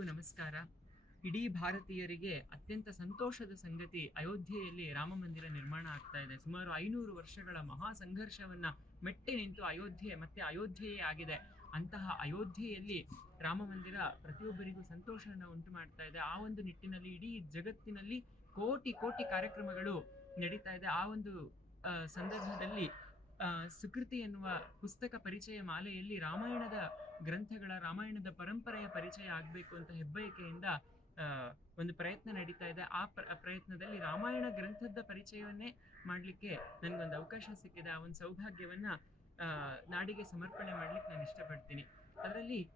ಎಲ್ಲರಿಗೂ ನಮಸ್ಕಾರ. ಇಡೀ ಭಾರತೀಯರಿಗೆ ಅತ್ಯಂತ ಸಂತೋಷದ ಸಂಗತಿ ಅಯೋಧ್ಯೆಯಲ್ಲಿ ರಾಮ ಮಂದಿರ ನಿರ್ಮಾಣ ಆಗ್ತಾ ಇದೆ. ಸುಮಾರು ಐನೂರು ವರ್ಷಗಳ ಮಹಾ ಸಂಘರ್ಷವನ್ನ ಮೆಟ್ಟಿ ನಿಂತು ಅಯೋಧ್ಯೆ ಮತ್ತೆ ಅಯೋಧ್ಯೆಯೇ ಆಗಿದೆ. ಅಂತಹ ಅಯೋಧ್ಯೆಯಲ್ಲಿ ರಾಮ ಮಂದಿರ ಪ್ರತಿಯೊಬ್ಬರಿಗೂ ಸಂತೋಷವನ್ನು ಉಂಟು ಮಾಡ್ತಾ ಇದೆ. ಆ ಒಂದು ನಿಟ್ಟಿನಲ್ಲಿ ಇಡೀ ಜಗತ್ತಿನಲ್ಲಿ ಕೋಟಿ ಕೋಟಿ ಕಾರ್ಯಕ್ರಮಗಳು ನಡೀತಾ ಇದೆ. ಆ ಒಂದು ಸಂದರ್ಭದಲ್ಲಿ ಸುಕೃತಿ ಎನ್ನುವ ಪುಸ್ತಕ ಪರಿಚಯ ಮಾಲೆಯಲ್ಲಿ ರಾಮಾಯಣದ ಗ್ರಂಥಗಳ ರಾಮಾಯಣದ ಪರಂಪರೆಯ ಪರಿಚಯ ಆಗಬೇಕು ಅಂತ ಹೆಬ್ಬಯಕೆಯಿಂದ ಒಂದು ಪ್ರಯತ್ನ ನಡೀತಾ ಇದೆ. ಆ ಪ್ರ- ಪ್ರಯತ್ನದಲ್ಲಿ ರಾಮಾಯಣ ಗ್ರಂಥದ ಪರಿಚಯವನ್ನೇ ಮಾಡಲಿಕ್ಕೆ ನನಗೊಂದು ಅವಕಾಶ ಸಿಕ್ಕಿದೆ. ಆ ಒಂದು ಸೌಭಾಗ್ಯವನ್ನ ನಾಡಿಗೆ ಸಮರ್ಪಣೆ ಮಾಡ್ಲಿಕ್ಕೆ ನಾನು ಇಷ್ಟಪಡ್ತೀನಿ. ಅದರಲ್ಲಿ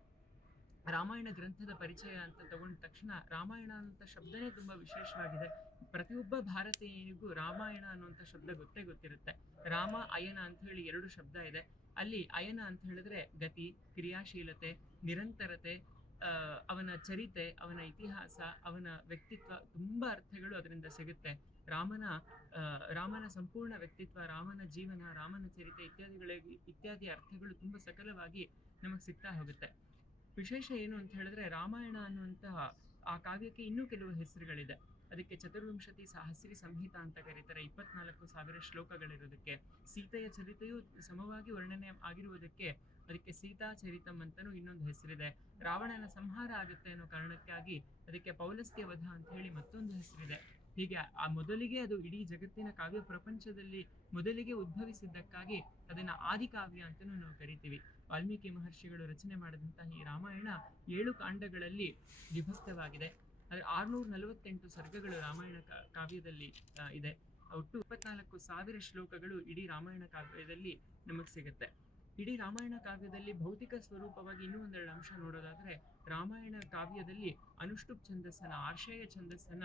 ರಾಮಾಯಣ ಗ್ರಂಥದ ಪರಿಚಯ ಅಂತ ತಗೊಂಡ ತಕ್ಷಣ ರಾಮಾಯಣ ಅನ್ನುವಂಥ ಶಬ್ದನೇ ತುಂಬಾ ವಿಶೇಷವಾಗಿದೆ. ಪ್ರತಿಯೊಬ್ಬ ಭಾರತೀಯನಿಗೂ ರಾಮಾಯಣ ಅನ್ನುವಂಥ ಶಬ್ದ ಗೊತ್ತೇ ಗೊತ್ತಿರುತ್ತೆ. ರಾಮ ಅಯ್ಯನ ಅಂತ ಹೇಳಿ ಎರಡು ಶಬ್ದ ಇದೆ. ಅಲ್ಲಿ ಅಯನ ಅಂತ ಹೇಳಿದ್ರೆ ಗತಿ, ಕ್ರಿಯಾಶೀಲತೆ, ನಿರಂತರತೆ ಅವನ ಚರಿತೆ, ಅವನ ಇತಿಹಾಸ, ಅವನ ವ್ಯಕ್ತಿತ್ವ, ತುಂಬ ಅರ್ಥಗಳು ಅದರಿಂದ ಸಿಗುತ್ತೆ. ರಾಮನ ರಾಮನ ಸಂಪೂರ್ಣ ವ್ಯಕ್ತಿತ್ವ, ರಾಮನ ಜೀವನ, ರಾಮನ ಚರಿತೆ ಇತ್ಯಾದಿಗಳಿಗೆ ಇತ್ಯಾದಿ ಅರ್ಥಗಳು ತುಂಬಾ ಸಕಲವಾಗಿ ನಮಗೆ ಸಿಗ್ತಾ ಹೋಗುತ್ತೆ. ವಿಶೇಷ ಏನು ಅಂತ ಹೇಳಿದ್ರೆ ರಾಮಾಯಣ ಅನ್ನುವಂತಹ ಆ ಕಾವ್ಯಕ್ಕೆ ಇನ್ನೂ ಕೆಲವು ಹೆಸರುಗಳಿದೆ. ಅದಕ್ಕೆ ಚತುರ್ವಿಂಶತಿ ಸಹಸ್ರಿ ಸಂಹಿತ ಅಂತ ಕರೀತಾರೆ. ಇಪ್ಪತ್ನಾಲ್ಕು ಸಾವಿರ ಶ್ಲೋಕಗಳಿರೋದಕ್ಕೆ. ಸೀತೆಯ ಚರಿತೆಯು ಸಮವಾಗಿ ವರ್ಣನೆ ಆಗಿರುವುದಕ್ಕೆ ಅದಕ್ಕೆ ಸೀತಾ ಚರಿತಂ ಅಂತಲೂ ಇನ್ನೊಂದು ಹೆಸರಿದೆ. ರಾವಣನ ಸಂಹಾರ ಆಗುತ್ತೆ ಅನ್ನೋ ಕಾರಣಕ್ಕಾಗಿ ಅದಕ್ಕೆ ಪೌಲಸ್ತ್ಯ ವಧ ಅಂತ ಹೇಳಿ ಮತ್ತೊಂದು ಹೆಸರಿದೆ. ಹೀಗೆ ಆ ಮೊದಲಿಗೆ ಅದು ಇಡೀ ಜಗತ್ತಿನ ಕಾವ್ಯ ಪ್ರಪಂಚದಲ್ಲಿ ಮೊದಲಿಗೆ ಉದ್ಭವಿಸಿದ್ದಕ್ಕಾಗಿ ಅದನ್ನ ಆದಿಕಾವ್ಯ ಅಂತಲೂ ನಾವು ಕರಿತೀವಿ. ವಾಲ್ಮೀಕಿ ಮಹರ್ಷಿಗಳು ರಚನೆ ಮಾಡಿದಂತಹ ಈ ರಾಮಾಯಣ ಏಳು ಕಾಂಡಗಳಲ್ಲಿ ವಿಭಕ್ತವಾಗಿದೆ. ಆದರೆ ಆರ್ನೂರ ನಲವತ್ತೆಂಟು ಸರ್ಗಗಳು ರಾಮಾಯಣ ಕಾವ್ಯದಲ್ಲಿ ಇದೆ. ಒಟ್ಟು ಇಪ್ಪತ್ನಾಲ್ಕು ಸಾವಿರ ಶ್ಲೋಕಗಳು ಇಡೀ ರಾಮಾಯಣ ಕಾವ್ಯದಲ್ಲಿ ನಮಗೆ ಸಿಗುತ್ತೆ. ಇಡೀ ರಾಮಾಯಣ ಕಾವ್ಯದಲ್ಲಿ ಭೌತಿಕ ಸ್ವರೂಪವಾಗಿ ಇನ್ನೂ ಒಂದೆರಡು ಅಂಶ ನೋಡೋದಾದ್ರೆ, ರಾಮಾಯಣ ಕಾವ್ಯದಲ್ಲಿ ಅನುಷ್ಠುಪ್ ಛಂದಸ್ಸನ, ಆರ್ಷೇಯ ಛಂದಸ್ಸನ್ನ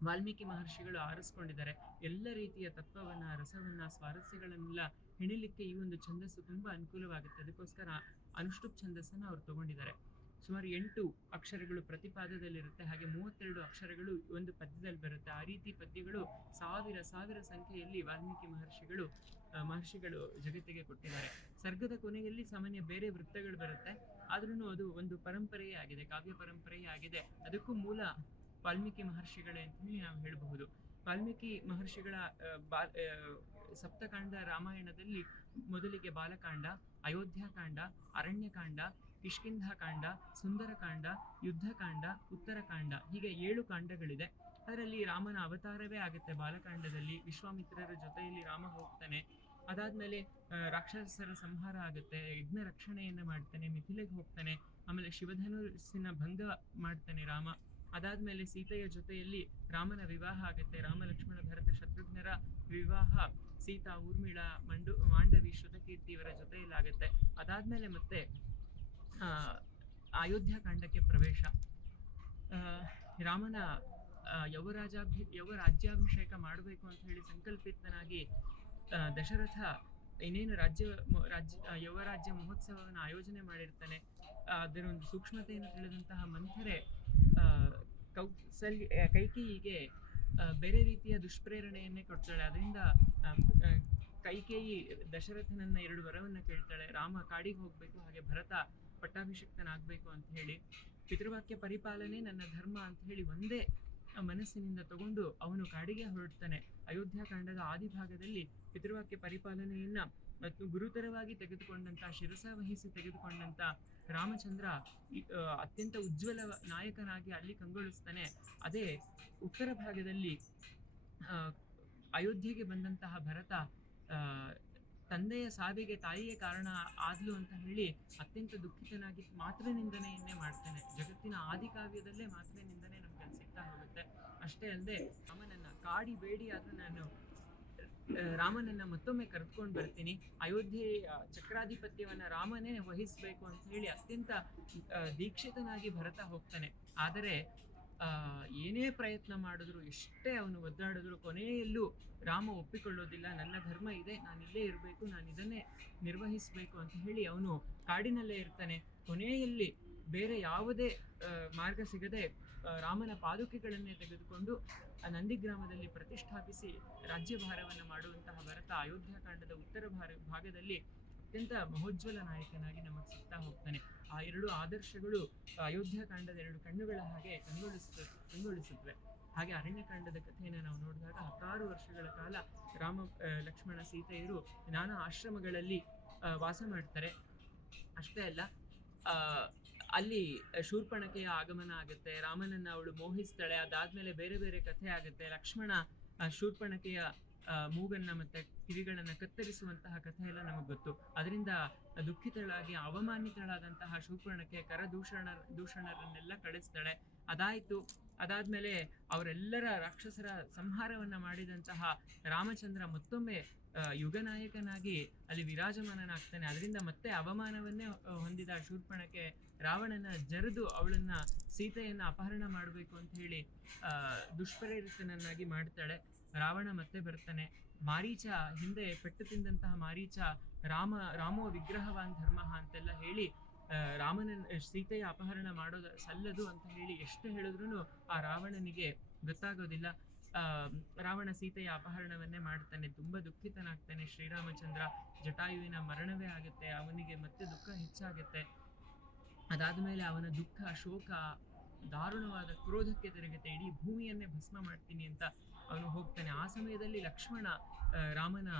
ವಾಲ್ಮೀಕಿ ಮಹರ್ಷಿಗಳು ಆರಿಸ್ಕೊಂಡಿದ್ದಾರೆ. ಎಲ್ಲ ರೀತಿಯ ತತ್ವವನ್ನ, ರಸವನ್ನ, ಸ್ವಾರಸ್ಯಗಳನ್ನೆಲ್ಲ ಹೆಣಿಲಿಕ್ಕೆ ಈ ಒಂದು ಛಂದಸ್ಸು ತುಂಬಾ ಅನುಕೂಲವಾಗುತ್ತೆ. ಅದಕ್ಕೋಸ್ಕರ ಅನುಷ್ಠುಪ್ ಛಂದಸ್ಸನ್ನ ಅವ್ರು ತಗೊಂಡಿದ್ದಾರೆ. ಸುಮಾರು ಎಂಟು ಅಕ್ಷರಗಳು ಪ್ರತಿಪಾದದಲ್ಲಿರುತ್ತೆ. ಹಾಗೆ ಮೂವತ್ತೆರಡು ಅಕ್ಷರಗಳು ಒಂದು ಪದ್ಯದಲ್ಲಿ ಬರುತ್ತೆ. ಆ ರೀತಿ ಪದ್ಯಗಳು ಸಾವಿರ ಸಾವಿರ ಸಂಖ್ಯೆಯಲ್ಲಿ ವಾಲ್ಮೀಕಿ ಮಹರ್ಷಿಗಳು ಮಹರ್ಷಿಗಳು ಜಗತ್ತಿಗೆ ಕೊಟ್ಟಿದ್ದಾರೆ. ಸರ್ಗದ ಕೊನೆಯಲ್ಲಿ ಸಾಮಾನ್ಯ ಬೇರೆ ವೃತ್ತಗಳು ಬರುತ್ತೆ. ಆದ್ರೂ ಅದು ಒಂದು ಪರಂಪರೆಯೇ ಆಗಿದೆ, ಕಾವ್ಯ ಪರಂಪರೆಯೇ ಆಗಿದೆ. ಅದಕ್ಕೂ ಮೂಲ ವಾಲ್ಮೀಕಿ ಮಹರ್ಷಿಗಳೇ ಅಂತ ನಾವು ಹೇಳಬಹುದು. ವಾಲ್ಮೀಕಿ ಮಹರ್ಷಿಗಳ ಬಾ ಸಪ್ತಕಾಂಡ ರಾಮಾಯಣದಲ್ಲಿ ಮೊದಲಿಗೆ ಬಾಲಕಾಂಡ, ಅಯೋಧ್ಯಕಾಂಡ, ಅರಣ್ಯಕಾಂಡ ಕಿಷ್ಕಿಂಧಾಕಾಂಡ ಸುಂದರಕಾಂಡ, ಯುದ್ಧಕಾಂಡ, ಉತ್ತರಕಾಂಡ ಹೀಗೆ ಏಳು ಕಾಂಡಗಳಿದೆ. ಅದರಲ್ಲಿ ರಾಮನ ಅವತಾರವೇ ಆಗುತ್ತೆ. ಬಾಲಕಾಂಡದಲ್ಲಿ ವಿಶ್ವಾಮಿತ್ರರ ಜೊತೆಯಲ್ಲಿ ರಾಮ ಹೋಗ್ತಾನೆ. ಅದಾದ್ಮೇಲೆ ರಾಕ್ಷಸರ ಸಂಹಾರ ಆಗುತ್ತೆ. ಯಜ್ಞ ರಕ್ಷಣೆಯನ್ನ ಮಾಡ್ತಾನೆ. ಮಿಥಿಲೆಗೆ ಹೋಗ್ತಾನೆ. ಆಮೇಲೆ ಶಿವಧನುಸಿನ ಭಂಗ ಮಾಡ್ತಾನೆ ರಾಮ. ಅದಾದ್ಮೇಲೆ ಸೀತೆಯ ಜೊತೆಯಲ್ಲಿ ರಾಮನ ವಿವಾಹ ಆಗುತ್ತೆ. ರಾಮ ಲಕ್ಷ್ಮಣ ಭರತ ಶತ್ರುಘ್ನರ ವಿವಾಹ, ಸೀತಾ, ಊರ್ಮಿಳ, ಮಂಡು, ಮಾಂಡವಿ ಶ್ರುತಕೀರ್ತಿ ಇವರ ಜೊತೆಯಲ್ಲಿ ಆಗುತ್ತೆ ಅದಾದ್ಮೇಲೆ ಮತ್ತೆ ಆ, ಅಯೋಧ್ಯ ಕಾಂಡಕ್ಕೆ ಪ್ರವೇಶ. ರಾಮನ ಯವರಾಜಾಭಿ ಯವ ರಾಜ್ಯಾಭಿಷೇಕ ಮಾಡಬೇಕು ಅಂತ ಹೇಳಿ ಸಂಕಲ್ಪಿತನಾಗಿ ದಶರಥ ಇನ್ನೇನು ರಾಜ್ಯ ರಾಜ್ಯ ಯುವರಾಜ್ಯ ಮಹೋತ್ಸವವನ್ನು ಆಯೋಜನೆ ಮಾಡಿರ್ತಾನೆ. ಅದರ ಒಂದು ಸೂಕ್ಷ್ಮತೆಯನ್ನು ತಿಳಿದಂತಹ ಮಂಥರೆ ಕೌಸಲ್ಯ ಕೈಕೇಯಿಗೆ ಬೇರೆ ರೀತಿಯ ದುಷ್ಪ್ರೇರಣೆಯನ್ನೇ ಕೊಡ್ತಾಳೆ. ಅದರಿಂದ ಕೈಕೇಯಿ ದಶರಥನನ್ನ ಎರಡು ವರವನ್ನು ಕೇಳ್ತಾಳೆ. ರಾಮ ಕಾಡಿಗೆ ಹೋಗ್ಬೇಕು ಹಾಗೆ ಭರತ ಪಟ್ಟಾಭಿಷಿಕ್ತನಾಗ್ಬೇಕು ಅಂತ ಹೇಳಿ ಪಿತೃವಾಕ್ಯ ಪರಿಪಾಲನೆ ನನ್ನ ಧರ್ಮ ಅಂತ ಹೇಳಿ ಒಂದೇ ಮನಸ್ಸಿನಿಂದ ತಗೊಂಡು ಅವನು ಕಾಡಿಗೆ ಹೊರಡ್ತಾನೆ. ಅಯೋಧ್ಯ ಕಾಂಡದ ಆದಿಭಾಗದಲ್ಲಿ ಪಿತೃವಾಕ್ಯ ಪರಿಪಾಲನೆಯನ್ನ ಮತ್ತು ಗುರುತರವಾಗಿ ತೆಗೆದುಕೊಂಡಂತ, ಶಿರಸ ವಹಿಸಿ ತೆಗೆದುಕೊಂಡಂತ ರಾಮಚಂದ್ರ ಅತ್ಯಂತ ಉಜ್ವಲ ನಾಯಕನಾಗಿ ಅಲ್ಲಿ ಕಂಗೊಳಿಸ್ತಾನೆ. ಅದೇ ಉತ್ತರ ಭಾಗದಲ್ಲಿ ಅಯೋಧ್ಯೆಗೆ ಬಂದಂತಹ ಭರತ ತಂದೆಯ ಸಾವಿಗೆ ತಾಯಿಯೇ ಕಾರಣ ಆದ್ಲು ಅಂತ ಹೇಳಿ ಅತ್ಯಂತ ದುಃಖಿತನಾಗಿ ಮಾತೃ ನಿಂದನೆಯನ್ನೇ ಮಾಡ್ತೇನೆ. ಜಗತ್ತಿನ ಆದಿಕಾವ್ಯದಲ್ಲೇ ಮಾತೃ ನಿಂದನೆ ನಮ್ಗೆ ಸಿಗ್ತಾ ಹೋಗುತ್ತೆ. ಅಷ್ಟೇ ಅಲ್ಲದೆ ರಾಮನನ್ನ ಕಾಡಿ ಬೇಡಿ ಆದ್ರೂ ನಾನು ರಾಮನನ್ನ ಮತ್ತೊಮ್ಮೆ ಕರೆದುಕೊಂಡು ಬರ್ತೀನಿ. ಅಯೋಧ್ಯೆ ಚಕ್ರಾಧಿಪತ್ಯವನ್ನ ರಾಮನೇ ವಹಿಸ್ಬೇಕು ಅಂತ ಹೇಳಿ ಅತ್ಯಂತ ದೀಕ್ಷಿತನಾಗಿ ಭರತ ಹೋಗ್ತಾನೆ. ಆದರೆ ಏನೇ ಪ್ರಯತ್ನ ಮಾಡಿದ್ರು, ಎಷ್ಟೇ ಅವನು ಒದ್ದಾಡಿದ್ರು, ಕೊನೆಯಲ್ಲೂ ರಾಮ ಒಪ್ಪಿಕೊಳ್ಳೋದಿಲ್ಲ. ನನ್ನ ಧರ್ಮ ಇದೆ, ನಾನು ಇಲ್ಲೇ ಇರಬೇಕು, ನಾನು ಇದನ್ನೇ ನಿರ್ವಹಿಸಬೇಕು ಅಂತ ಹೇಳಿ ಅವನು ಕಾಡಿನಲ್ಲೇ ಇರ್ತಾನೆ. ಕೊನೆಯಲ್ಲಿ ಬೇರೆ ಯಾವುದೇ ಮಾರ್ಗ ಸಿಗದೆ ರಾಮನ ಪಾದುಕೆಗಳನ್ನೇ ತೆಗೆದುಕೊಂಡು ಆ ನಂದಿಗ್ರಾಮದಲ್ಲಿ ಪ್ರತಿಷ್ಠಾಪಿಸಿ ರಾಜ್ಯಭಾರವನ್ನು ಮಾಡುವಂತಹ ಭರತ ಅಯೋಧ್ಯಾಕಾಂಡದ ಉತ್ತರ ಭಾರ, ಭಾಗದಲ್ಲಿ ಅತ್ಯಂತ ಮಹೋಜ್ವಲ ನಾಯಕನಾಗಿ ನಮಗೆ ಸಿಗ್ತಾ ಹೋಗ್ತಾನೆ. ಆ ಎರಡು ಆದರ್ಶಗಳು ಅಯೋಧ್ಯ ಕಾಂಡದ ಎರಡು ಕಣ್ಣುಗಳ ಹಾಗೆ ಕಂಗೊಳಿಸ್ತ ಕಂಗೊಳಿಸುತ್ತವೆ ಹಾಗೆ ಅರಣ್ಯಕಾಂಡದ ಕಥೆಯನ್ನು ನಾವು ನೋಡಿದಾಗ ಹತ್ತಾರು ವರ್ಷಗಳ ಕಾಲ ರಾಮ ಲಕ್ಷ್ಮಣ ಸೀತೆಯರು ನಾನಾ ಆಶ್ರಮಗಳಲ್ಲಿ ವಾಸ ಮಾಡ್ತಾರೆ. ಅಷ್ಟೇ ಅಲ್ಲ ಅಲ್ಲಿ ಶೂರ್ಪಣಕೆಯ ಆಗಮನ ಆಗುತ್ತೆ, ರಾಮನನ್ನ ಅವಳು ಮೋಹಿಸ್ತಾಳೆ, ಅದಾದ್ಮೇಲೆ ಬೇರೆ ಬೇರೆ ಕಥೆ ಆಗುತ್ತೆ. ಲಕ್ಷ್ಮಣ ಶೂರ್ಪಣಕೆಯ ಮೂಗನ್ನ ಮತ್ತೆ ಕಿವಿಗಳನ್ನ ಕತ್ತರಿಸುವಂತಹ ಕಥೆ ಎಲ್ಲ ನಮಗೆ ಗೊತ್ತು. ಅದರಿಂದ ದುಃಖಿತಳಾಗಿ ಅವಮಾನಿತಳಾದಂತಹ ಕರ ಕರದೂಷಣ ದೂಷಣರನ್ನೆಲ್ಲ ಕಳಿಸ್ತಾಳೆ. ಅದಾಯ್ತು. ಅದಾದ್ಮೇಲೆ ಅವರೆಲ್ಲರ ರಾಕ್ಷಸರ ಸಂಹಾರವನ್ನ ಮಾಡಿದಂತಹ ರಾಮಚಂದ್ರ ಮತ್ತೊಮ್ಮೆ ಯುಗನಾಯಕನಾಗಿ ಅಲ್ಲಿ ವಿರಾಜಮಾನನಾಗ್ತಾನೆ. ಅದರಿಂದ ಮತ್ತೆ ಅವಮಾನವನ್ನೇ ಹೊಂದಿದ ಶೂರ್ಪಣಕ್ಕೆ ರಾವಣನ ಜರಿದು ಅವಳನ್ನ ಸೀತೆಯನ್ನ ಅಪಹರಣ ಮಾಡಬೇಕು ಅಂತ ಹೇಳಿ ದುಷ್ಪ್ರೇರಿತನನ್ನಾಗಿ ಮಾಡ್ತಾಳೆ. ರಾವಣ ಮತ್ತೆ ಬರ್ತಾನೆ. ಮಾರೀಚ ಹಿಂದೆ ಪೆಟ್ಟು ತಿಂದಂತಹ ಮಾರೀಚ ರಾಮ, ರಾಮೋ ವಿಗ್ರಹವಾನ್ ಧರ್ಮ ಅಂತೆಲ್ಲ ಹೇಳಿ ರಾಮನ, ಸೀತೆಯ ಅಪಹರಣ ಮಾಡೋದ ಸಲ್ಲದು ಅಂತ ಹೇಳಿ ಎಷ್ಟು ಹೇಳಿದ್ರು ಆ ರಾವಣನಿಗೆ ಗೊತ್ತಾಗೋದಿಲ್ಲ. ರಾವಣ ಸೀತೆಯ ಅಪಹರಣವನ್ನೇ ಮಾಡ್ತಾನೆ, ತುಂಬಾ ದುಃಖಿತನಾಗ್ತಾನೆ. ಶ್ರೀರಾಮಚಂದ್ರ ಜಟಾಯುವಿನ ಮರಣವೇ ಆಗುತ್ತೆ, ಅವನಿಗೆ ಮತ್ತೆ ದುಃಖ ಹೆಚ್ಚಾಗುತ್ತೆ. ಅದಾದ್ಮೇಲೆ ಅವನ ದುಃಖ, ಶೋಕ, ದಾರುಣವಾದ ಕ್ರೋಧಕ್ಕೆ ತಿರುಗುತ್ತೆ ಇಡೀ ಭೂಮಿಯನ್ನೇ ಭಸ್ಮ ಮಾಡ್ತೀನಿ ಅಂತ ಅವನು ಹೋಗ್ತಾನೆ. ಆ ಸಮಯದಲ್ಲಿ ಲಕ್ಷ್ಮಣ ರಾಮನ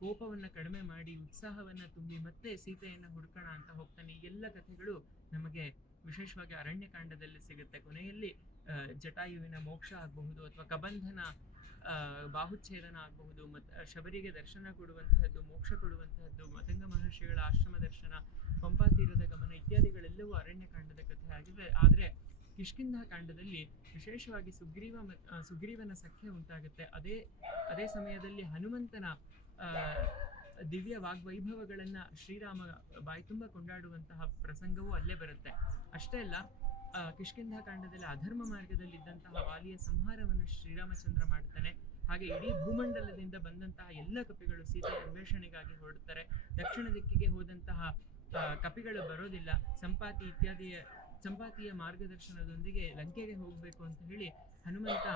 ಕೋಪವನ್ನು ಕಡಿಮೆ ಮಾಡಿ, ಉತ್ಸಾಹವನ್ನು ತುಂಬಿ ಮತ್ತೆ ಸೀತೆಯನ್ನು ಹುಡ್ಕೋಣ ಅಂತ ಹೋಗ್ತಾನೆ. ಎಲ್ಲ ಕಥೆಗಳು ನಮಗೆ ವಿಶೇಷವಾಗಿ ಅರಣ್ಯಕಾಂಡದಲ್ಲಿ ಸಿಗುತ್ತೆ. ಕೊನೆಯಲ್ಲಿ ಜಟಾಯುವಿನ ಮೋಕ್ಷ ಆಗಬಹುದು ಅಥವಾ ಕಬಂಧನ ಬಾಹುಚ್ಛೇದನ ಆಗಬಹುದು ಮತ್ತು ಶಬರಿಗೆ ದರ್ಶನ ಕೊಡುವಂತಹದ್ದು, ಮೋಕ್ಷ ಕೊಡುವಂತಹದ್ದು, ಮತಂಗ ಮಹರ್ಷಿಗಳ ಆಶ್ರಮ ದರ್ಶನ ಪಂಪಾತೀರದ ಗಮನ ಇತ್ಯಾದಿಗಳೆಲ್ಲವೂ ಅರಣ್ಯಕಾಂಡದ ಕಥೆ ಆಗಿದೆ ಆದರೆ ಕಿಷ್ಕಿಂಧ ಕಾಂಡದಲ್ಲಿ ವಿಶೇಷವಾಗಿ ಸುಗ್ರೀವ ಸುಗ್ರೀವನ ಸಖ್ಯ ಉಂಟಾಗುತ್ತೆ. ಅದೇ ಅದೇ ಸಮಯದಲ್ಲಿ ಹನುಮಂತನ ದಿವ್ಯ ವಾಗ್ವೈಭವಗಳನ್ನ ಶ್ರೀರಾಮ ಬಾಯಿ ತುಂಬ ಕೊಂಡಾಡುವಂತಹ ಪ್ರಸಂಗವೂ ಅಲ್ಲೇ ಬರುತ್ತೆ. ಅಷ್ಟೇ ಅಲ್ಲ ಕಿಷ್ಕಿಂಧ ಕಾಂಡದಲ್ಲಿ ಅಧರ್ಮ ಮಾರ್ಗದಲ್ಲಿದ್ದಂತಹ ವಾಲಿಯ ಸಂಹಾರವನ್ನು ಶ್ರೀರಾಮಚಂದ್ರ ಮಾಡ್ತಾನೆ. ಹಾಗೆ ಇಡೀ ಭೂಮಂಡಲದಿಂದ ಬಂದಂತಹ ಎಲ್ಲ ಕಪಿಗಳು ಸೀತೆ ಅನ್ವೇಷಣೆಗಾಗಿ ಹೊರಡ್ತಾರೆ. ದಕ್ಷಿಣ ದಿಕ್ಕಿಗೆ ಹೋದಂತಹ ಕಪಿಗಳು ಬರೋದಿಲ್ಲ. ಸಂಪಾತಿ ಇತ್ಯಾದಿಯ ಸಂಪಾತಿಯ ಮಾರ್ಗದರ್ಶನದೊಂದಿಗೆ ಲಂಕೆಗೆ ಹೋಗಬೇಕು ಅಂತ ಹೇಳಿ ಹನುಮಂತ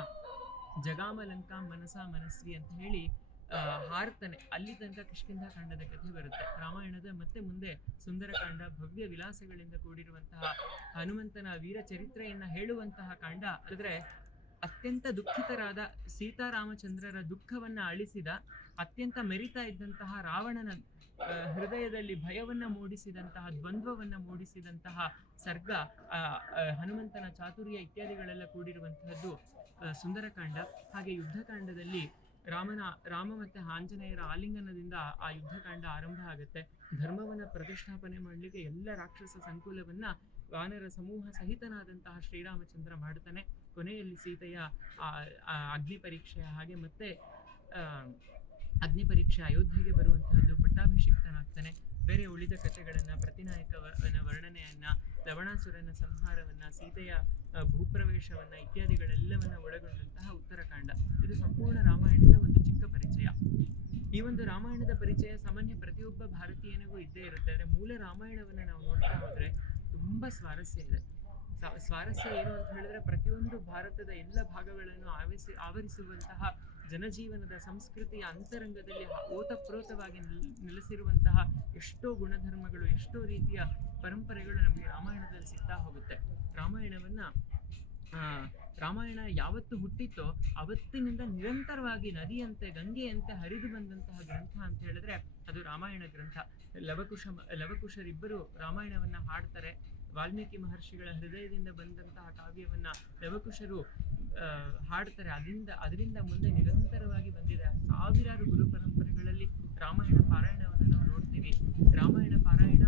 ಜಗಾಮ ಲಂಕಾ ಮನಸ ಮನಸ್ವಿ ಅಂತ ಹೇಳಿ ಹಾರತನೆ ಅಲ್ಲಿ ತನಕ ಕಿಷ್ಕಿಂಧ ಕಾಂಡದ ಕಥೆ ಬರುತ್ತೆ. ರಾಮಾಯಣದ ಮತ್ತೆ ಮುಂದೆ ಸುಂದರಕಾಂಡ, ಭವ್ಯ ವಿಲಾಸಗಳಿಂದ ಕೂಡಿರುವಂತಹ ಹನುಮಂತನ ವೀರ ಚರಿತ್ರೆಯನ್ನ ಹೇಳುವಂತಹ ಕಾಂಡ. ಆದ್ರೆ ಅತ್ಯಂತ ದುಃಖಿತರಾದ ಸೀತಾರಾಮಚಂದ್ರರ ದುಃಖವನ್ನ ಅಳಿಸಿದ, ಅತ್ಯಂತ ಮೆರಿತಾ ಇದ್ದಂತಹ ರಾವಣನ ಹೃದಯದಲ್ಲಿ ಭಯವನ್ನ ಮೂಡಿಸಿದಂತಹ, ದ್ವಂದ್ವವನ್ನ ಮೂಡಿಸಿದಂತಹ ಸರ್ಗ ಹನುಮಂತನ ಚಾತುರ್ಯ ಇತ್ಯಾದಿಗಳೆಲ್ಲ ಕೂಡಿರುವಂತಹದ್ದು ಸುಂದರಕಾಂಡ. ಹಾಗೆ ಯುದ್ಧಕಾಂಡದಲ್ಲಿ ರಾಮನ, ರಾಮ ಮತ್ತೆ ಆಂಜನೇಯರ ಆಲಿಂಗನದಿಂದ ಆ ಯುದ್ಧಕಾಂಡ ಆರಂಭ ಆಗುತ್ತೆ. ಧರ್ಮವನ್ನ ಪ್ರತಿಷ್ಠಾಪನೆ ಮಾಡಲಿಕ್ಕೆ ಎಲ್ಲ ರಾಕ್ಷಸ ಸಂಕುಲವನ್ನ ವಾನರ ಸಮೂಹ ಸಹಿತನಾದಂತಹ ಶ್ರೀರಾಮಚಂದ್ರ ಮಾಡ್ತಾನೆ. ಕೊನೆಯಲ್ಲಿ ಸೀತೆಯ ಅಗ್ನಿ ಪರೀಕ್ಷೆ, ಹಾಗೆ ಮತ್ತೆ ಅಗ್ನಿ ಪರೀಕ್ಷೆ ಅಯೋಧ್ಯೆಗೆ ಬರುವಂತಹದ್ದು. ಪಟ್ಟಾಭಿಷಿಕ್ತನಾಗ್ತಾನೆ ಬೇರೆ ಉಳಿದ ಕಥೆಗಳನ್ನ ಪ್ರತಿನಾಯಕ ವ- ವರ್ಣನೆಯನ್ನ, ಲವಣಾಸುರನ ಸಂಹಾರವನ್ನ, ಸೀತೆಯ ಭೂಪ್ರವೇಶವನ್ನು ಇತ್ಯಾದಿಗಳೆಲ್ಲವನ್ನ ಒಳಗೊಂಡಂತಹ ಉತ್ತರಕಾಂಡ. ಇದು ಸಂಪೂರ್ಣ ರಾಮಾಯಣದ ಒಂದು ಚಿಕ್ಕ ಪರಿಚಯ. ಈ ಒಂದು ರಾಮಾಯಣದ ಪರಿಚಯ ಸಾಮಾನ್ಯ ಪ್ರತಿಯೊಬ್ಬ ಭಾರತೀಯನಿಗೂ ಇದ್ದೇ ಇರುತ್ತೆ. ಆದರೆ ಮೂಲ ರಾಮಾಯಣವನ್ನು ನಾವು ನೋಡ್ತಾ ಹೋದ್ರೆ ತುಂಬಾ ಸ್ವಾರಸ್ಯ ಇದೆ. ಸ್ವಾರಸ್ಯ ಏನು ಅಂತ ಹೇಳಿದ್ರೆ ಪ್ರತಿಯೊಂದು ಭಾರತದ ಎಲ್ಲ ಭಾಗಗಳನ್ನು ಆವರಿಸಿ, ಆವರಿಸುವಂತಹ ಜನಜೀವನದ ಸಂಸ್ಕೃತಿಯ ಅಂತರಂಗದಲ್ಲಿ ಓತಪ್ರೋತವಾಗಿ ನಿಲ್- ನೆಲೆಸಿರುವಂತಹ ಎಷ್ಟೋ ಗುಣಧರ್ಮಗಳು, ಎಷ್ಟೋ ರೀತಿಯ ಪರಂಪರೆಗಳು ನಮಗೆ ರಾಮಾಯಣದಲ್ಲಿ ಸಿಗ್ತಾ ಹೋಗುತ್ತೆ. ರಾಮಾಯಣವನ್ನ ರಾಮಾಯಣ ಯಾವತ್ತು ಹುಟ್ಟಿತ್ತೋ ಅವತ್ತಿನಿಂದ ನಿರಂತರವಾಗಿ ನದಿಯಂತೆ, ಗಂಗೆಯಂತೆ ಹರಿದು ಬಂದಂತಹ ಗ್ರಂಥ ಅಂತ ಹೇಳಿದ್ರೆ ಅದು ರಾಮಾಯಣ ಗ್ರಂಥ. ಲವಕುಶ, ಲವಕುಶರಿಬ್ಬರು ರಾಮಾಯಣವನ್ನ ಹಾಡ್ತಾರೆ. ವಾಲ್ಮೀಕಿ ಮಹರ್ಷಿಗಳ ಹೃದಯದಿಂದ ಬಂದಂತಹ ಕಾವ್ಯವನ್ನ ರವಕುಶರು ಹಾಡ್ತಾರೆ. ಅದರಿಂದ ಅದರಿಂದ ಮುಂದೆ ನಿರಂತರವಾಗಿ ಬಂದಿದೆ. ಸಾವಿರಾರು ಗುರು ಪರಂಪರೆಗಳಲ್ಲಿ ರಾಮಾಯಣ ಪಾರಾಯಣವನ್ನು ನಾವು ನೋಡ್ತೀವಿ. ರಾಮಾಯಣ ಪಾರಾಯಣ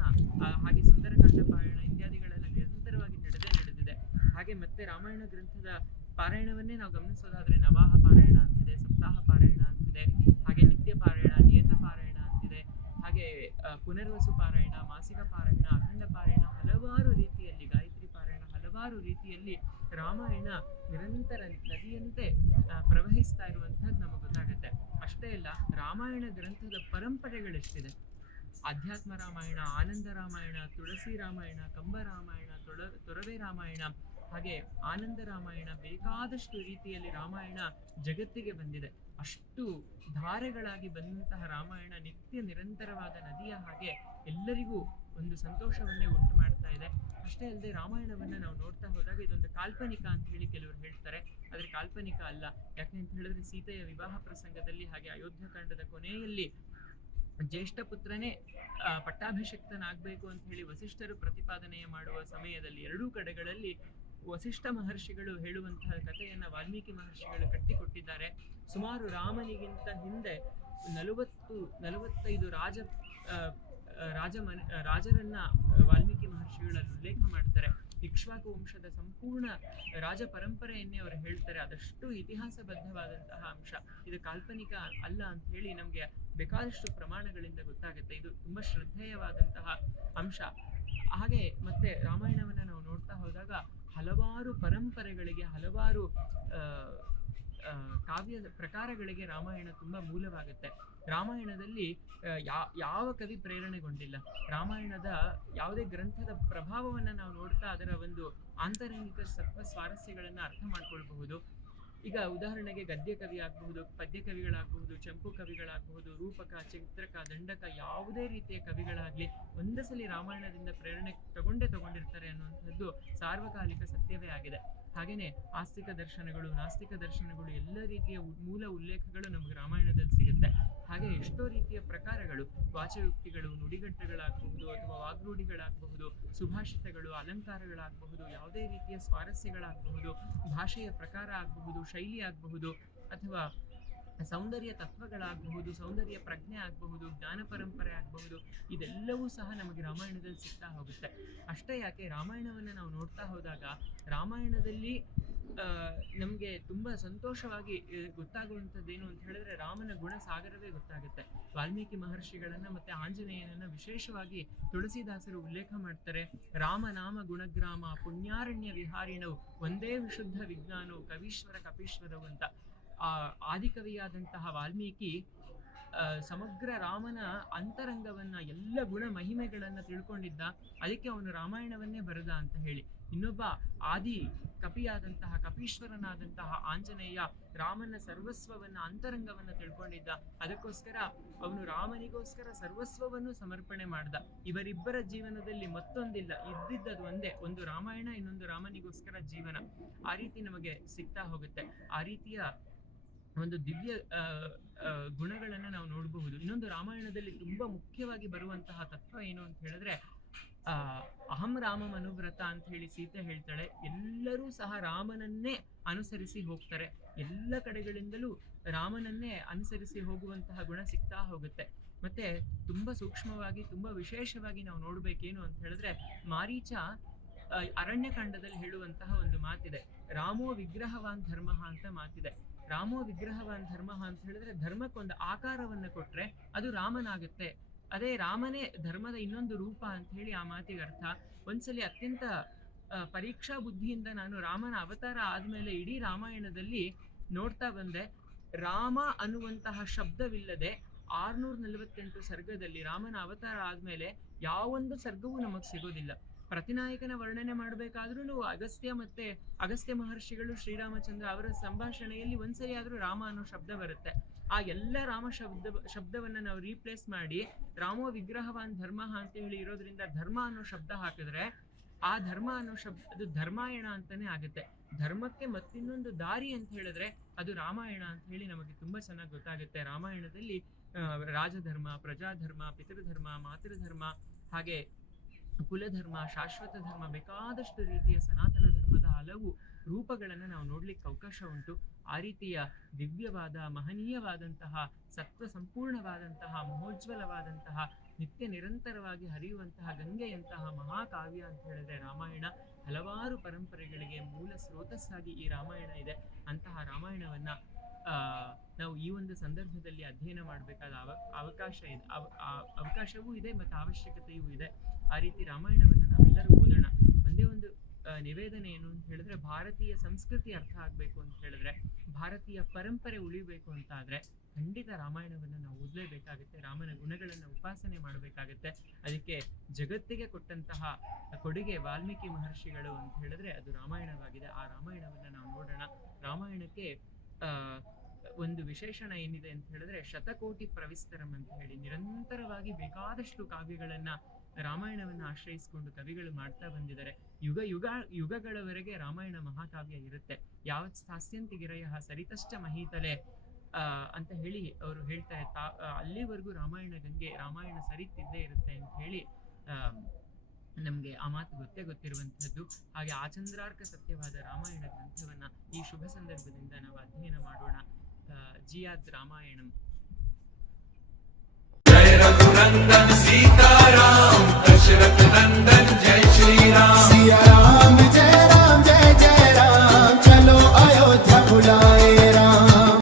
ಹಾಗೆ ಸುಂದರಕಾಂಡ ಪಾರಾಯಣ ಇತ್ಯಾದಿಗಳೆಲ್ಲ ನಿರಂತರವಾಗಿ ನಡೆದೇ ನಡೆದಿದೆ. ಹಾಗೆ ಮತ್ತೆ ರಾಮಾಯಣ ಗ್ರಂಥದ ಪಾರಾಯಣವನ್ನೇ ನಾವು ಗಮನಿಸೋದಾದ್ರೆ ನವಾಹ ಪಾರಾಯಣ ಅಂತಿದೆ, ಸಪ್ತಾಹ ಪಾರಾಯಣ ಅಂತಿದೆ, ಹಾಗೆ ನಿತ್ಯ ಪಾರಾಯಣ, ನಿಯತ ಪಾರಾಯಣ ಹಾಗೆ ಪುನರ್ವಸು ಪಾರಾಯಣ, ಮಾಸಿಕ ಪಾರಾಯಣ, ಅಖಂಡ ಪಾರಾಯಣ ಹಲವಾರು ರೀತಿಯಲ್ಲಿ, ಗಾಯತ್ರಿ ಪಾರಾಯಣ ಹಲವಾರು ರೀತಿಯಲ್ಲಿ ರಾಮಾಯಣ ನಿರಂತರ ನದಿಯಂತೆ ಪ್ರವಹಿಸ್ತಾ ಇರುವಂತಹದ್ದು ನಮಗೆ ಗೊತ್ತಾಗುತ್ತೆ. ಅಷ್ಟೇ ಅಲ್ಲ, ರಾಮಾಯಣ ಗ್ರಂಥದ ಪರಂಪರೆಗಳೆಷ್ಟಿದೆ. ಅಧ್ಯಾತ್ಮ ರಾಮಾಯಣ, ಆನಂದ ರಾಮಾಯಣ, ತುಳಸಿ ರಾಮಾಯಣ, ಕಂಬ ರಾಮಾಯಣ ತೊಳ ತೊರವೆ ರಾಮಾಯಣ ಹಾಗೆ ಆನಂದ ರಾಮಾಯಣ ಬೇಕಾದಷ್ಟು ರೀತಿಯಲ್ಲಿ ರಾಮಾಯಣ ಜಗತ್ತಿಗೆ ಬಂದಿದೆ. ಅಷ್ಟು ಧಾರೆಗಳಾಗಿ ಬಂದಂತಹ ರಾಮಾಯಣ ನಿತ್ಯ ನಿರಂತರವಾದ ನದಿಯ ಹಾಗೆ ಎಲ್ಲರಿಗೂ ಒಂದು ಸಂತೋಷವನ್ನೇ ಉಂಟು ಮಾಡ್ತಾ ಇದೆ. ಅಷ್ಟೇ ಅಲ್ಲದೆ ರಾಮಾಯಣವನ್ನ ನಾವು ನೋಡ್ತಾ ಹೋದಾಗ ಇದೊಂದು ಕಾಲ್ಪನಿಕ ಅಂತ ಹೇಳಿ ಕೆಲವರು ಹೇಳ್ತಾರೆ. ಆದ್ರೆ ಕಾಲ್ಪನಿಕ ಅಲ್ಲ. ಯಾಕೆ ಅಂತ ಹೇಳಿದ್ರೆ ಸೀತೆಯ ವಿವಾಹ ಪ್ರಸಂಗದಲ್ಲಿ ಹಾಗೆ ಅಯೋಧ್ಯಕಾಂಡದ ಕೊನೆಯಲ್ಲಿ ಜ್ಯೇಷ್ಠ ಪುತ್ರನೇ ಪಟ್ಟಾಭಿಷಿಕ್ತನಾಗಬೇಕು ಅಂತ ಹೇಳಿ ವಸಿಷ್ಠರು ಪ್ರತಿಪಾದನೆಯ ಮಾಡುವ ಸಮಯದಲ್ಲಿ ಎರಡೂ ಕಡೆಗಳಲ್ಲಿ ವಸಿಷ್ಠ ಮಹರ್ಷಿಗಳು ಹೇಳುವಂತಹ ಕಥೆಯನ್ನ ವಾಲ್ಮೀಕಿ ಮಹರ್ಷಿಗಳು ಕಟ್ಟಿಕೊಟ್ಟಿದ್ದಾರೆ. ಸುಮಾರು ರಾಮನಿಗಿಂತ ಹಿಂದೆ ನಲವತ್ತು, ನಲವತ್ತೈದು ರಾಜ ರಾಜ ರಾಜರನ್ನ ವಾಲ್ಮೀಕಿ ಮಹರ್ಷಿಗಳಲ್ಲಿ ಉಲ್ಲೇಖ ಮಾಡ್ತಾರೆ. ಇಕ್ಷ್ವಾಕು ವಂಶದ ಸಂಪೂರ್ಣ ರಾಜ ಪರಂಪರೆಯನ್ನೇ ಅವರು ಹೇಳ್ತಾರೆ. ಅದಷ್ಟು ಇತಿಹಾಸಬದ್ಧವಾದಂತಹ ಅಂಶ. ಇದು ಕಾಲ್ಪನಿಕ ಅಲ್ಲ ಅಂತ ಹೇಳಿ ನಮಗೆ ಬೇಕಾದಷ್ಟು ಪ್ರಮಾಣಗಳಿಂದ ಗೊತ್ತಾಗುತ್ತೆ. ಇದು ತುಂಬಾ ಶ್ರದ್ಧೇಯವಾದಂತಹ ಅಂಶ. ಹಾಗೆ ಮತ್ತೆ ರಾಮಾಯಣವನ್ನು ನಾವು ನೋಡ್ತಾ ಹೋದಾಗ ಹಲವಾರು ಪರಂಪರೆಗಳಿಗೆ, ಹಲವಾರು ಕಾವ್ಯ ಪ್ರಕಾರಗಳಿಗೆ ರಾಮಾಯಣ ತುಂಬಾ ಮೂಲವಾಗುತ್ತೆ. ರಾಮಾಯಣದಲ್ಲಿ ಯಾವ ಕವಿ ಪ್ರೇರಣೆಗೊಂಡಿಲ್ಲ. ರಾಮಾಯಣದ ಯಾವುದೇ ಗ್ರಂಥದ ಪ್ರಭಾವವನ್ನ ನಾವು ನೋಡ್ತಾ ಅದರ ಒಂದು ಆಂತರಂಗಿಕ ಸತ್ವ ಸ್ವಾರಸ್ಯಗಳನ್ನು ಅರ್ಥ ಮಾಡ್ಕೊಳ್ಬಹುದು. ಈಗ ಉದಾಹರಣೆಗೆ ಗದ್ಯ ಕವಿ ಆಗಬಹುದು, ಪದ್ಯ ಕವಿಗಳಾಗಬಹುದು, ಚಂಪು ಕವಿಗಳಾಗಬಹುದು, ರೂಪಕ, ಚಿತ್ರಕ, ದಂಡಕ, ಯಾವುದೇ ರೀತಿಯ ಕವಿಗಳಾಗ್ಲಿ ಒಂದೇ ಸಲ ರಾಮಾಯಣದಿಂದ ಪ್ರೇರಣೆ ತಗೊಂಡೇ ತಗೊಂಡಿರ್ತಾರೆ ಅನ್ನುವಂಥದ್ದು ಸಾರ್ವಕಾಲಿಕ ಸತ್ಯವೇ ಆಗಿದೆ. ಹಾಗೇನೆ ಆಸ್ತಿಕ ದರ್ಶನಗಳು, ನಾಸ್ತಿಕ ದರ್ಶನಗಳು ಎಲ್ಲ ರೀತಿಯ ಮೂಲ ಉಲ್ಲೇಖಗಳು ನಮಗೆ ರಾಮಾಯಣದಲ್ಲಿ ಸಿಗುತ್ತೆ. ಹಾಗೆ ಎಷ್ಟೋ ರೀತಿಯ ಪ್ರಕಾರಗಳು ವಾಚಯುಕ್ತಿಗಳು ನುಡಿಗಟ್ಟುಗಳಾಗಬಹುದು ಅಥವಾ ವಾಗ್ರೂಢಿಗಳಾಗಬಹುದು, ಸುಭಾಷಿತಗಳು, ಅಲಂಕಾರಗಳಾಗಬಹುದು, ಯಾವುದೇ ರೀತಿಯ ಸ್ವಾರಸ್ಯಗಳಾಗಬಹುದು, ಭಾಷೆಯ ಪ್ರಕಾರ ಆಗಬಹುದು ಶೈಲಿ ಆಗಬಹುದು ಅಥವಾ ಸೌಂದರ್ಯ ತತ್ವಗಳಾಗಬಹುದು, ಸೌಂದರ್ಯ ಪ್ರಜ್ಞೆ ಆಗಬಹುದು, ಜ್ಞಾನ ಪರಂಪರೆ ಆಗಬಹುದು, ಇದೆಲ್ಲವೂ ಸಹ ನಮಗೆ ರಾಮಾಯಣದಲ್ಲಿ ಸಿಗ್ತಾ ಹೋಗುತ್ತೆ. ಅಷ್ಟೇ ಯಾಕೆ ರಾಮಾಯಣವನ್ನು ನಾವು ನೋಡ್ತಾ ಹೋದಾಗ ರಾಮಾಯಣದಲ್ಲಿ ನಮಗೆ ತುಂಬ ಸಂತೋಷವಾಗಿ ಗೊತ್ತಾಗುವಂಥದ್ದು ಏನು ಅಂತ ಹೇಳಿದ್ರೆ ರಾಮನ ಗುಣ ಸಾಗರವೇ ಗೊತ್ತಾಗುತ್ತೆ. ವಾಲ್ಮೀಕಿ ಮಹರ್ಷಿಗಳನ್ನ ಮತ್ತೆ ಆಂಜನೇಯನನ್ನ ವಿಶೇಷವಾಗಿ ತುಳಸಿದಾಸರು ಉಲ್ಲೇಖ ಮಾಡ್ತಾರೆ. ರಾಮನಾಮ ಗುಣಗ್ರಾಮ ಪುಣ್ಯಾರಣ್ಯ ವಿಹಾರಿಣವು ಒಂದೇ ವಿಶುದ್ಧ ವಿಜ್ಞಾನವು ಕವೀಶ್ವರ ಕಪೀಶ್ವರವು ಅಂತ. ಆ, ಆದಿಕವಿಯಾದಂತಹ ವಾಲ್ಮೀಕಿ ಸಮಗ್ರ ರಾಮನ ಅಂತರಂಗವನ್ನ ಎಲ್ಲ ಗುಣ ಮಹಿಮೆಗಳನ್ನ ತಿಳ್ಕೊಂಡಿದ್ದ. ಅದಕ್ಕೆ ಅವನು ರಾಮಾಯಣವನ್ನೇ ಬರೆದ ಅಂತ ಹೇಳಿ. ಇನ್ನೊಬ್ಬ ಆದಿ ಕಪಿಯಾದಂತಹ, ಕಪೀಶ್ವರನಾದಂತಹ ಆಂಜನೇಯ ರಾಮನ ಸರ್ವಸ್ವವನ್ನ, ಅಂತರಂಗವನ್ನು ತಿಳ್ಕೊಂಡಿದ್ದ. ಅದಕ್ಕೋಸ್ಕರ ಅವನು ರಾಮನಿಗೋಸ್ಕರ ಸರ್ವಸ್ವವನ್ನು ಸಮರ್ಪಣೆ ಮಾಡ್ದ. ಇವರಿಬ್ಬರ ಜೀವನದಲ್ಲಿ ಮತ್ತೊಂದಿಲ್ಲ. ಇದ್ದಿದ್ದದು ಒಂದೇ. ಒಂದು ರಾಮಾಯಣ, ಇನ್ನೊಂದು ರಾಮನಿಗೋಸ್ಕರ ಜೀವನ. ಆ ರೀತಿ ನಮಗೆ ಸಿಗ್ತಾ ಹೋಗುತ್ತೆ. ಆ ರೀತಿಯ ಒಂದು ದಿವ್ಯ ಗುಣಗಳನ್ನು ನಾವು ನೋಡಬಹುದು. ಇನ್ನೊಂದು ರಾಮಾಯಣದಲ್ಲಿ ತುಂಬಾ ಮುಖ್ಯವಾಗಿ ಬರುವಂತಹ ತತ್ವ ಏನು ಅಂತ ಹೇಳಿದ್ರೆ ಅಹಂ ರಾಮ ಮನುವ್ರತ ಅಂತ ಹೇಳಿ ಸೀತೆ ಹೇಳ್ತಾಳೆ. ಎಲ್ಲರೂ ಸಹ ರಾಮನನ್ನೇ ಅನುಸರಿಸಿ ಹೋಗ್ತಾರೆ. ಎಲ್ಲ ಕಡೆಗಳಿಂದಲೂ ರಾಮನನ್ನೇ ಅನುಸರಿಸಿ ಹೋಗುವಂತಹ ಗುಣ ಸಿಗ್ತಾ ಹೋಗುತ್ತೆ. ಮತ್ತೆ ತುಂಬಾ ಸೂಕ್ಷ್ಮವಾಗಿ, ತುಂಬಾ ವಿಶೇಷವಾಗಿ ನಾವು ನೋಡ್ಬೇಕೇನು ಅಂತ ಹೇಳಿದ್ರೆ, ಮಾರೀಚ ಅರಣ್ಯಕಾಂಡದಲ್ಲಿ ಹೇಳುವಂತಹ ಒಂದು ಮಾತಿದೆ. ರಾಮೋ ವಿಗ್ರಹವಾನ್ ಧರ್ಮ ಅಂತ ಮಾತಿದೆ. ರಾಮೋ ವಿಗ್ರಹವಾನ್ ಧರ್ಮ ಅಂತ ಹೇಳಿದ್ರೆ ಧರ್ಮಕ್ಕೊಂದು ಆಕಾರವನ್ನು ಕೊಟ್ರೆ ಅದು ರಾಮನಾಗುತ್ತೆ. ಅದೇ ರಾಮನೇ ಧರ್ಮದ ಇನ್ನೊಂದು ರೂಪ ಅಂತ ಹೇಳಿ ಆ ಮಾತಿಗೆ ಅರ್ಥ. ಒಂದ್ಸಲಿ ಅತ್ಯಂತ ಪರೀಕ್ಷಾ ಬುದ್ಧಿಯಿಂದ ನಾನು ರಾಮನ ಅವತಾರ ಆದ್ಮೇಲೆ ಇಡೀ ರಾಮಾಯಣದಲ್ಲಿ ನೋಡ್ತಾ ಬಂದೆ. ರಾಮ ಅನ್ನುವಂತಹ ಶಬ್ದವಿಲ್ಲದೆ ಆರ್ನೂರ ನಲವತ್ತೆಂಟು ಸರ್ಗದಲ್ಲಿ ರಾಮನ ಅವತಾರ ಆದ್ಮೇಲೆ ಯಾವೊಂದು ಸರ್ಗವೂ ನಮಗೆ ಸಿಗೋದಿಲ್ಲ. ಪ್ರತಿನಾಯಕನ ವರ್ಣನೆ ಮಾಡಬೇಕಾದ್ರೂ ಅಗಸ್ತ್ಯ ಮತ್ತೆ ಅಗಸ್ತ್ಯ ಮಹರ್ಷಿಗಳು ಶ್ರೀರಾಮಚಂದ್ರ ಅವರ ಸಂಭಾಷಣೆಯಲ್ಲಿ ಒಂದ್ಸರಿ ಆದ್ರೂ ರಾಮ ಅನ್ನೋ ಶಬ್ದ ಬರುತ್ತೆ. ಆ ಎಲ್ಲ ರಾಮ ಶಬ್ದ, ಶಬ್ದವನ್ನ ನಾವು ರೀಪ್ಲೇಸ್ ಮಾಡಿ ರಾಮೋ ವಿಗ್ರಹವಾನ್ ಧರ್ಮ ಅಂತ ಹೇಳಿ ಇರೋದ್ರಿಂದ ಧರ್ಮ ಅನ್ನೋ ಶಬ್ದ ಹಾಕಿದ್ರೆ ಆ ಧರ್ಮ ಅನ್ನೋ ಶಬ್ದ ಅದು ಧರ್ಮಾಯಣ ಅಂತಾನೆ ಆಗುತ್ತೆ. ಧರ್ಮಕ್ಕೆ ಮತ್ತಿನ್ನೊಂದು ದಾರಿ ಅಂತ ಹೇಳಿದ್ರೆ ಅದು ರಾಮಾಯಣ ಅಂತ ಹೇಳಿ ನಮಗೆ ತುಂಬಾ ಚೆನ್ನಾಗಿ ಗೊತ್ತಾಗುತ್ತೆ. ರಾಮಾಯಣದಲ್ಲಿ ರಾಜಧರ್ಮ, ಪ್ರಜಾಧರ್ಮ, ಪಿತೃಧರ್ಮ, ಮಾತೃಧರ್ಮ ಹಾಗೆ ಕುಲಧರ್ಮ, ಶಾಶ್ವತ ಧರ್ಮ, ಬೇಕಾದಷ್ಟು ರೀತಿಯ ಸನಾತನ ಧರ್ಮದ ಹಲವು ರೂಪಗಳನ್ನು ನಾವು ನೋಡ್ಲಿಕ್ಕೆ ಅವಕಾಶ ಉಂಟು. ಆ ರೀತಿಯ ದಿವ್ಯವಾದ, ಮಹನೀಯವಾದಂತಹ ಸತ್ವ ಸಂಪೂರ್ಣವಾದಂತಹ ಮಹೋಜ್ವಲವಾದಂತಹ, ನಿತ್ಯ ನಿರಂತರವಾಗಿ ಹರಿಯುವಂತಹ, ಗಂಗೆಯಂತಹ ಮಹಾಕಾವ್ಯ ಅಂತ ಹೇಳಿದ್ರೆ ರಾಮಾಯಣ. ಹಲವಾರು ಪರಂಪರೆಗಳಿಗೆ ಮೂಲ ಸ್ರೋತಸ್ಸಾಗಿ ಈ ರಾಮಾಯಣ ಇದೆ. ಅಂತಹ ರಾಮಾಯಣವನ್ನ ನಾವು ಈ ಒಂದು ಸಂದರ್ಭದಲ್ಲಿ ಅಧ್ಯಯನ ಮಾಡಬೇಕಾದ ಅವ, ಅವಕಾಶ ಇದೆ. ಅವಕಾಶವೂ ಇದೆ ಮತ್ತು ಅವಶ್ಯಕತೆಯೂ ಇದೆ. ಆ ರೀತಿ ರಾಮಾಯಣವನ್ನು ನಾವೆಲ್ಲರೂ ಓದೋಣ. ಒಂದೇ ಒಂದು ನಿವೇದನೆ ಏನು ಅಂತ ಹೇಳಿದ್ರೆ, ಭಾರತೀಯ ಸಂಸ್ಕೃತಿ ಅರ್ಥ ಆಗಬೇಕು ಅಂತ ಹೇಳಿದ್ರೆ, ಭಾರತೀಯ ಪರಂಪರೆ ಉಳಿಬೇಕು ಅಂತ ಆದ್ರೆ ಖಂಡಿತ ರಾಮಾಯಣವನ್ನು ನಾವು ಓದಲೇಬೇಕಾಗುತ್ತೆ. ರಾಮನ ಗುಣಗಳನ್ನು ಉಪಾಸನೆ ಮಾಡಬೇಕಾಗುತ್ತೆ. ಅದಕ್ಕೆ ಜಗತ್ತಿಗೆ ಕೊಟ್ಟಂತಹ ಕೊಡುಗೆ ವಾಲ್ಮೀಕಿ ಮಹರ್ಷಿಗಳು ಅಂತ ಹೇಳಿದ್ರೆ ಅದು ರಾಮಾಯಣವಾಗಿದೆ. ಆ ರಾಮಾಯಣವನ್ನು ನಾವು ನೋಡೋಣ. ರಾಮಾಯಣಕ್ಕೆ ಒಂದು ವಿಶೇಷಣ ಏನಿದೆ ಅಂತ ಹೇಳಿದ್ರೆ ಶತಕೋಟಿ ಪ್ರವಿಸ್ತರಂ ಅಂತ ಹೇಳಿ. ನಿರಂತರವಾಗಿ ಬೇಕಾದಷ್ಟು ಕಾವ್ಯಗಳನ್ನ ರಾಮಾಯಣವನ್ನ ಆಶ್ರಯಿಸಿಕೊಂಡು ಕವಿಗಳು ಮಾಡ್ತಾ ಬಂದಿದ್ದಾರೆ. ಯುಗ ಯುಗ ಯುಗಗಳವರೆಗೆ ರಾಮಾಯಣ ಮಹಾಕಾವ್ಯ ಇರುತ್ತೆ. ಯಾವತ್ ಸ್ಥಾಸ್ಯಂತಿಗಿರಯ ಸರಿತಶ್ಚ ಮಹೀತಲೆ ಅಂತ ಹೇಳಿ ಅವರು ಹೇಳ್ತಾರೆ ತಾ ಅಲ್ಲಿವರೆಗೂ ರಾಮಾಯಣ ಗಂಗೆ, ರಾಮಾಯಣ ಸರಿತಿದ್ದೇ ಇರುತ್ತೆ ಅಂತ ಹೇಳಿ ನಮ್ಗೆ ಆ ಮಾತು ಗೊತ್ತೇ ಗೊತ್ತಿರುವಂತಹದ್ದು ಹಾಗೆ ಆಚಂದ್ರಾರ್ಕ ಸತ್ಯವಾದ ರಾಮಾಯಣ ಗ್ರಂಥವನ್ನ ಈ ಶುಭ ಸಂದರ್ಭದಿಂದ ನಾವು ಅಧ್ಯಯನ ಮಾಡೋಣ. జియాద్ రామాయణం.